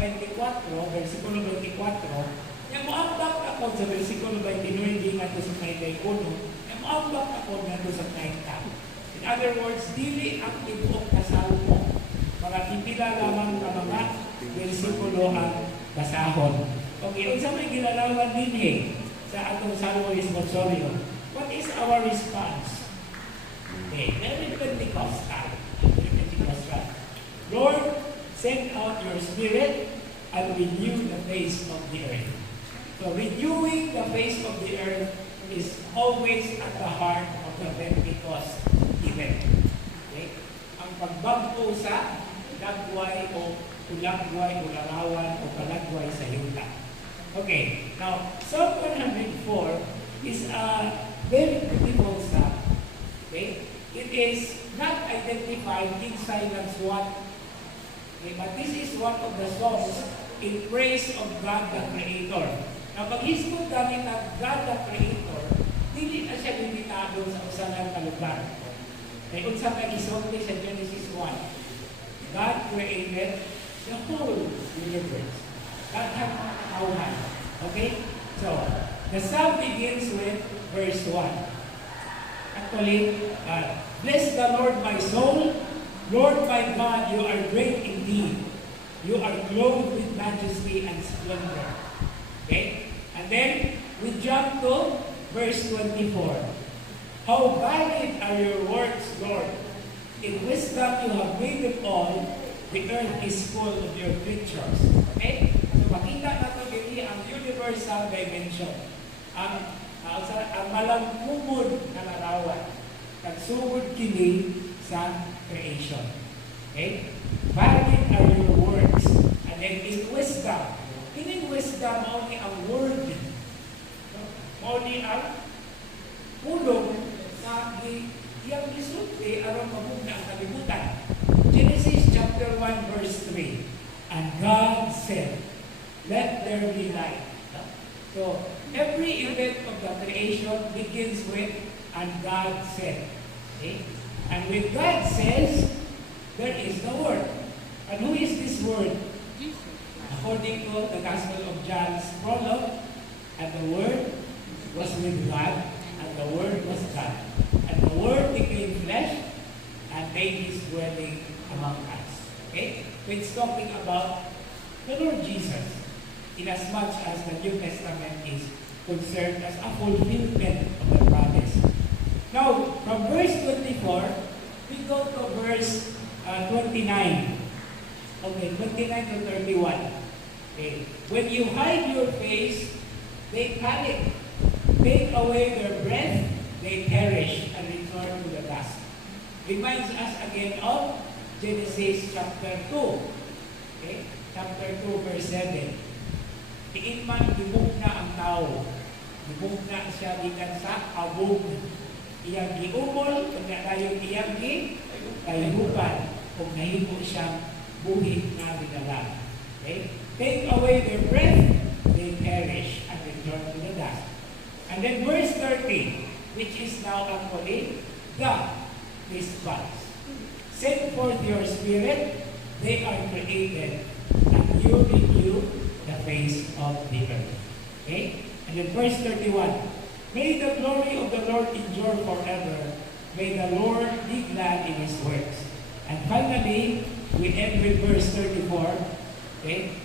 versikulo 24, yung muambak ako sa versikulo 29, di nga ito sa 31, yung muambak ako nga ito sa 30. In other words, dili ang ibuok kasalmo, para ipila lamang ka mga versikulo ang basahon. Okay, unsa may ginalawan din sa atong salmo responsorio. What is our response? Okay, very Pentecostal. Lord, send out your Spirit and renew the face of the earth. So renewing the face of the earth is always at the heart of the Pentecost event. Okay? Ang pagbago sa lagway o ulagway o larawan o palagway sa yuta. Okay, now Psalm 104 is a very beautiful psalm. Okay? It is not identified in silence what. Okay, but this is one of the songs in praise of God the Creator. Now, pag-hisgot gamit ang God the Creator, dili na siya limitado sa usalang kalugar. Kaya kung sa pag-isulti sa Genesis 1, God created the whole universe. God had kauhan. Okay? So, the psalm begins with verse 1. Actually, bless the Lord my soul. Lord my God, you are great indeed. You are clothed with majesty and splendor. Okay? And then, we jump to verse 24. How varied are your works, Lord. In wisdom you have made them all. The earth is full of your creatures. Okay? So, makita natin dito ang universal dimension. Ang malangkumod na larawan. Nagsugod kini sa creation. Okay? Varied are your words. And then in wisdom. In wisdom, only ang word. Only ang pulong na iyang isulti aron mabugna ang kalibutan. Genesis chapter 1 verse 3. And God said, let there be light. So, every event of the creation begins with, and God said. Okay? And when God says, there is the Word. And who is this Word? Jesus. According to the Gospel of John's prologue, and the Word was with God, and the Word was God. And the Word became flesh, and made His dwelling among us. Okay? So it's talking about the Lord Jesus, inasmuch as the New Testament is concerned as a fulfillment of the promise. Now, from verse 24, we go to verse 29. Okay, 29 to 31. Okay. When you hide your face, they panic. Take away their breath, they perish and return to the dust. Reminds us again of Genesis chapter 2. Okay? Chapter 2, verse 7. Diin man gibugna ang tao. Gibugna siya gikan sa abog. Iyang giumol, kung nadayon iyang kayupan, kung nahimo siyang buhit na binalag. Okay? Take away their breath, they perish and return to the dust. And then verse 30, which is now actually the response. Send forth your spirit, they are created, and you renew the face of the earth. Okay? And then verse 31, may the glory of the Lord endure forever. May the Lord be glad in His works. And finally, we end with verse 34. Okay?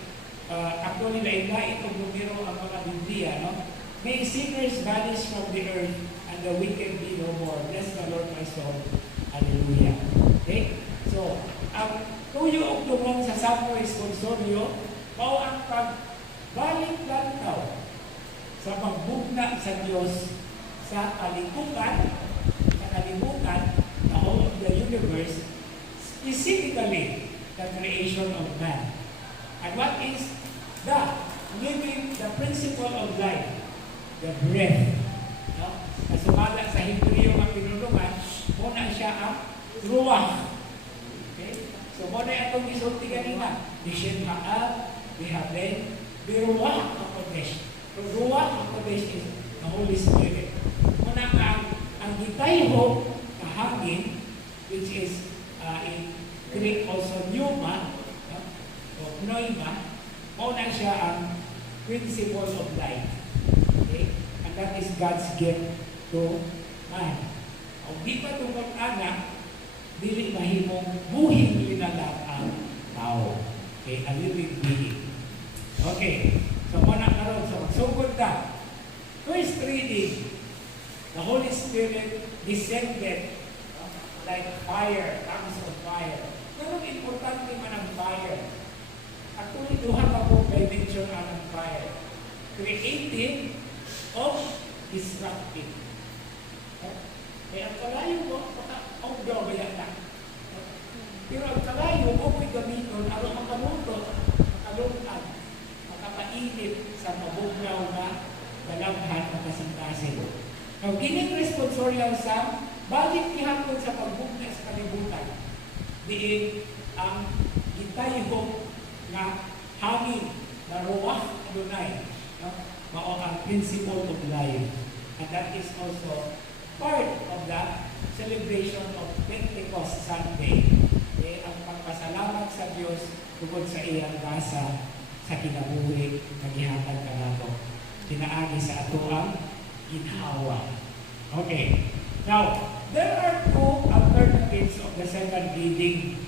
Actually, lain-lain kung numero ang mga Biblia, no? May sinners vanish from the earth, and the wicked be no more. Bless the Lord, my soul. Hallelujah. Okay? So, ang tuyo og tungong sa Salmo Responsorio, mao ang pagbalik lantaw sa pagbugna sa Diyos sa kalibutan, the whole of the universe, specifically the creation of man. And what is the living, the principle of life? The breath. No? Nasumala sa Hebreo ang pinulungan, muna siya ang ruwah. Okay? So muna itong isulti kanina. Bishin ha'ab, bihaben, biruwah HaKodesh. Ruwah HaKodesh is the Holy Spirit. Muna ang gitayho, kahangin, which is in Greek also pneuma, o pneuma, mauna siya ang principle of life. Okay? And that is God's gift to man. O di pa tungkol anak, dili mahimong buhing linalang ang tao. Okay? A living being. Okay. So, muna karon sa magsugod na. First reading, the Holy Spirit descended like fire, tongues of fire. Pero importante man ang fire. Actually, duha ka po dimension ang fire. Creative o destructive. Kaya ang kalayo mo, outdoor ba na? Pero ang kalayo, okay gamiton, aron makamuto, makalungkad, makapainit sa mabugnaw na dalaghan o kasing-kasing. Now, gining responsorial sa balik gihapon sa pagbugna sa kalibutan. Diin ang gitayhong na hangin na ruwah adunay, no? Mao ang principle of life. And that is also part of the celebration of Pentecost Sunday. Ang pagpasalamat sa Diyos tungkol sa iyang gasa sa kinabuhi kagihatag kanato. Pinaagi sa ato ang ginhawa. Okay. Now, there are two alternatives of the second reading.